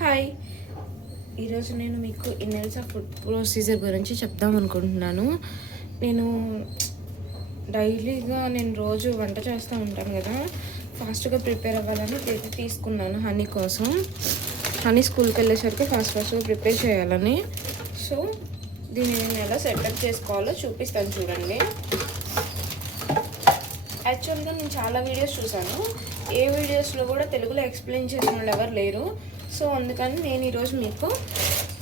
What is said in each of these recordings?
Hi. ఈరోజు నేను మీకు ఇన్నెల్సా ఫుడ్ ప్రొసీజర్ గురించి చెప్దాం అనుకుంటున్నాను. నేను డైలీగా రోజు వంట చేస్తూ ఉంటాను కదా, ఫాస్ట్గా ప్రిపేర్ అవ్వాలని తీసుకున్నాను హనీ కోసం. హనీ స్కూల్కి వెళ్ళేసరికి ఫాస్ట్గా ప్రిపేర్ చేయాలని. సో దీన్ని నేను ఎలా సెటప్ చేసుకోవాలో చూపిస్తాను చూడండి. యాక్చువల్గా నేను చాలా వీడియోస్ చూసాను, ఏ వీడియోస్లో కూడా తెలుగులో ఎక్స్ప్లెయిన్ చేసిన వాళ్ళు ఎవరు లేరు. సో అందుకని నేను ఈరోజు మీకు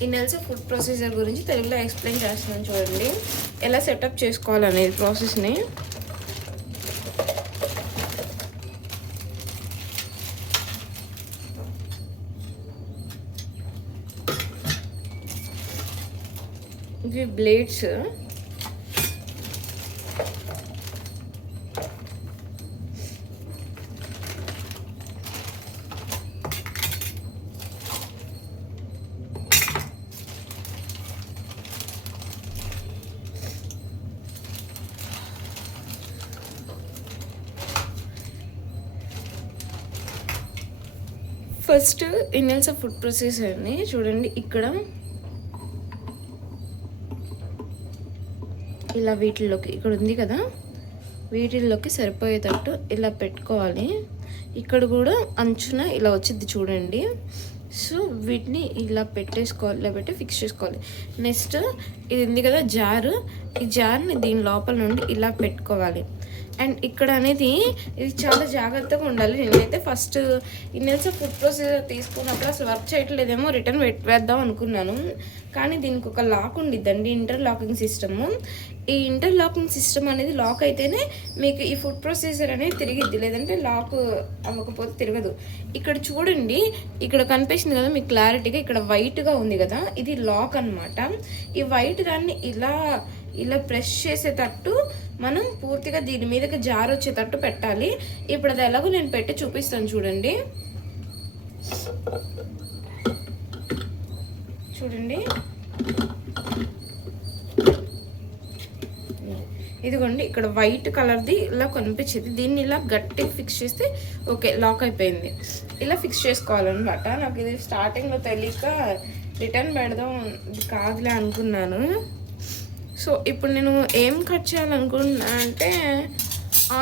ఇన్నెల్సా ఫుడ్ ప్రొసీజర్ గురించి తెలుగులో ఎక్స్ప్లెయిన్ చేస్తున్నాను చూడండి, ఎలా సెటప్ చేసుకోవాలనేది ప్రాసెస్ని. ఇవి బ్లేడ్స్. ఫస్ట్ ఇన్నెల్సా ఫుడ్ ప్రొసీజర్ని చూడండి. ఇక్కడ ఇలా వీటిల్లోకి, ఇక్కడ ఉంది కదా, వీటిల్లోకి సరిపోయేటట్టు ఇలా పెట్టుకోవాలి. ఇక్కడ కూడా అంచున ఇలా వచ్చింది చూడండి. సో వీటిని ఇలా పెట్టేసుకోవాలి, ఇలా పెట్టి ఫిక్స్ చేసుకోవాలి. నెక్స్ట్ ఇది ఉంది కదా జారు, ఈ జార్ని దీని లోపల నుండి ఇలా పెట్టుకోవాలి. అండ్ ఇక్కడ అనేది ఇది చాలా జాగ్రత్తగా ఉండాలి. నేనైతే ఫస్ట్ ఇన్నెల్సా ఫుడ్ ప్రొసీజర్ తీసుకున్నప్పుడు అసలు వర్క్ చేయట్లేదేమో, రిటర్న్ వేద్దాం అనుకున్నాను. కానీ దీనికి ఒక లాక్ ఉండిద్దండి, ఇంటర్లాకింగ్ సిస్టము. ఈ ఇంటర్లాకింగ్ సిస్టమ్ అనేది లాక్ అయితేనే మీకు ఈ ఫుడ్ ప్రొసీజర్ అనేది తిరిగిద్ది, లేదంటే లాక్ అవ్వకపోతే తిరగదు. ఇక్కడ చూడండి, ఇక్కడ కనిపిస్తుంది కదా మీకు క్లారిటీగా, ఇక్కడ వైట్గా ఉంది కదా, ఇది లాక్ అనమాట. ఈ వైట్ దాన్ని ఇలా ప్రెస్ చేసేటట్టు మనం పూర్తిగా దీని మీదకి జారు వచ్చేటట్టు పెట్టాలి. ఇప్పుడు అది ఎలాగో నేను పెట్టి చూపిస్తాను చూడండి. చూడండి, ఇదిగోండి, ఇక్కడ వైట్ కలర్ది ఇలా కనిపించేది, దీన్ని ఇలా గట్టిగా ఫిక్స్ చేస్తే ఓకే, లాక్ అయిపోయింది. ఇలా ఫిక్స్ చేసుకోవాలన్నమాట. నాకు ఇది స్టార్టింగ్లో తెలియక రిటర్న్ పెడదాం కాదులే అనుకున్నాను. సో ఇప్పుడు నేను ఏం కట్ చేయాలనుకుంటున్నా అంటే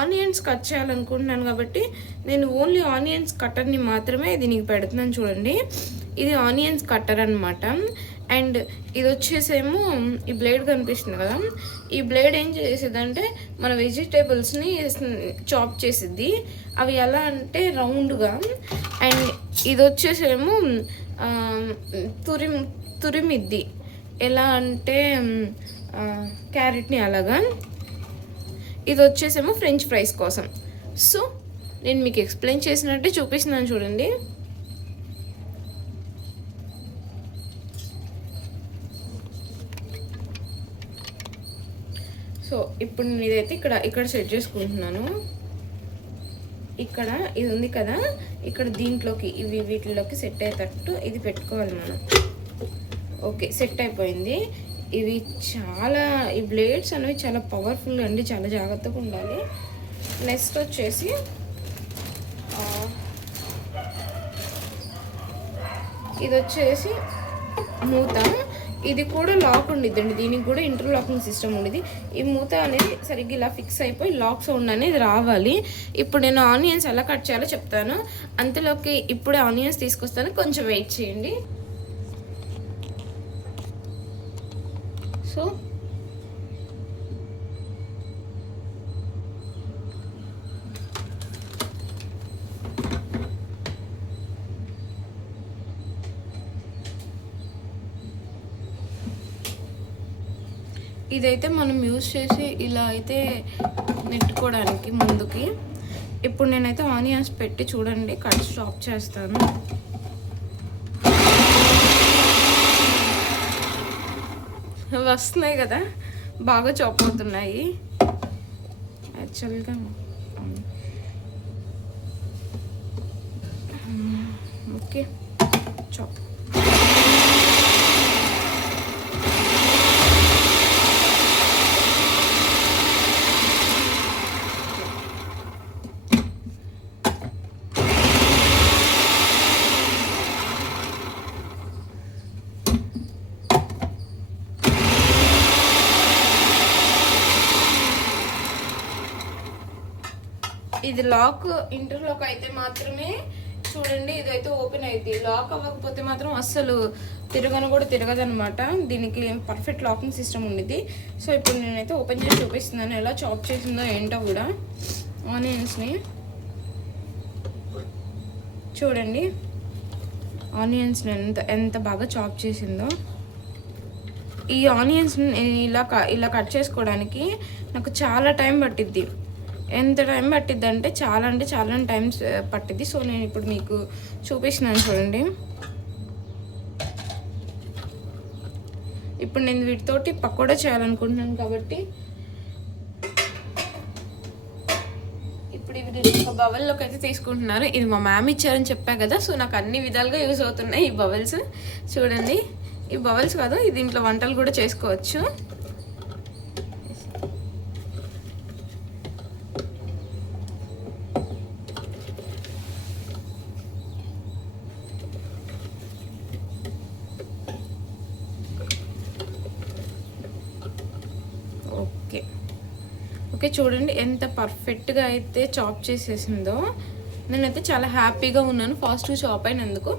ఆనియన్స్ కట్ చేయాలనుకుంటున్నాను, కాబట్టి నేను ఓన్లీ ఆనియన్స్ కట్టర్ని మాత్రమే దీనికి పెడుతున్నాను చూడండి. ఇది ఆనియన్స్ కట్టర్ అనమాట. అండ్ ఇది వచ్చేసేమో ఈ బ్లేడ్ కనిపిస్తుంది కదా, ఈ బ్లేడ్ ఏం చేసేదంటే మన వెజిటేబుల్స్ని చాప్ చేసిద్ది. అవి ఎలా అంటే రౌండ్గా. అండ్ ఇది వచ్చేసేమో తురిమిద్ది, ఎలా అంటే క్యారెట్ని అలాగా. ఇది వచ్చేసేమో ఫ్రెంచ్ ఫ్రైస్ కోసం. సో నేను మీకు ఎక్స్ప్లెయిన్ చేసినట్టే చూపిస్తున్నాను చూడండి. సో ఇప్పుడు నేను ఇదైతే ఇక్కడ సెట్ చేసుకుంటున్నాను. ఇక్కడ ఇది ఉంది కదా, ఇక్కడ దీంట్లోకి వీటిలోకి సెట్ అయ్యేటట్టు ఇది పెట్టుకోవాలి మనం. ఓకే, సెట్ అయిపోయింది. ఇవి ఈ బ్లేడ్స్ అనేవి చాలా పవర్ఫుల్ అండి, చాలా జాగ్రత్తగా ఉండాలి. నెక్స్ట్ వచ్చేసి ఇది వచ్చేసి మూత. ఇది కూడా లాక్ ఉండిద్దండి, దీనికి కూడా ఇంటర్లాకింగ్ సిస్టమ్ ఉండేది. ఈ మూత అనేది సరిగ్గా ఇలా ఫిక్స్ అయిపోయి లాక్ సౌండ్ అనేది రావాలి. ఇప్పుడు నేను ఆనియన్స్ ఎలా కట్ చేయాలో చెప్తాను, అంతలోకి ఇప్పుడే ఆనియన్స్ తీసుకొస్తాను, కొంచెం వెయిట్ చేయండి. సో ఇదైతే మనం యూజ్ చేసి ఇలా అయితే నెట్టుకోవడానికి ముందుకి. ఇప్పుడు నేనైతే ఆనియన్స్ పెట్టి చూడండి కట్ స్టాప్ చేస్తాను. వస్తున్నాయి కదా, బాగా చాప్ అవుతున్నాయి యాక్చువల్గా. Okay, chop. ఇది లాక్ ఇంటర్లాక్ అయితే మాత్రమే చూడండి, ఇదైతే ఓపెన్ అయింది. లాక్ అవ్వకపోతే మాత్రం అస్సలు కూడా తిరగదనమాట. దీనికి పర్ఫెక్ట్ లాకింగ్ సిస్టమ్ ఉండిద్ది. సో ఇప్పుడు నేనైతే ఓపెన్ చేసి చూపిస్తున్నాను ఎలా చాప్ చేసిందో ఏంటో కూడా. ఆనియన్స్ని చూడండి, ఆనియన్స్ని ఎంత బాగా చాప్ చేసిందో. ఈ ఆనియన్స్ని ఇలా కట్ చేసుకోవడానికి నాకు చాలా టైం పట్టిద్ది. ఎంత టైం పట్టిద్ది అంటే చాలా టైం పట్టిద్ది. సో నేను ఇప్పుడు మీకు చూపిస్తున్నాను చూడండి. ఇప్పుడు నేను వీటితోటి పకోడా చేయాలనుకుంటున్నాను కాబట్టి ఇప్పుడు ఇవి ఒక బవల్లోకి అయితే తీసుకుంటున్నారు. ఇది మా మ్యామ్ ఇచ్చారని చెప్పా కదా, సో నాకు అన్ని విధాలుగా యూజ్ అవుతున్నాయి ఈ బవల్స్. చూడండి, ఈ బవల్స్ కాదు, ఇది ఇంట్లో వంటలు కూడా చేసుకోవచ్చు. ఓకే చూడండి ఎంత పర్ఫెక్ట్గా అయితే చాప్ చేసేసిందో. నేనైతే చాలా హ్యాపీగా ఉన్నాను ఫాస్ట్గా చాప్ అయినందుకు.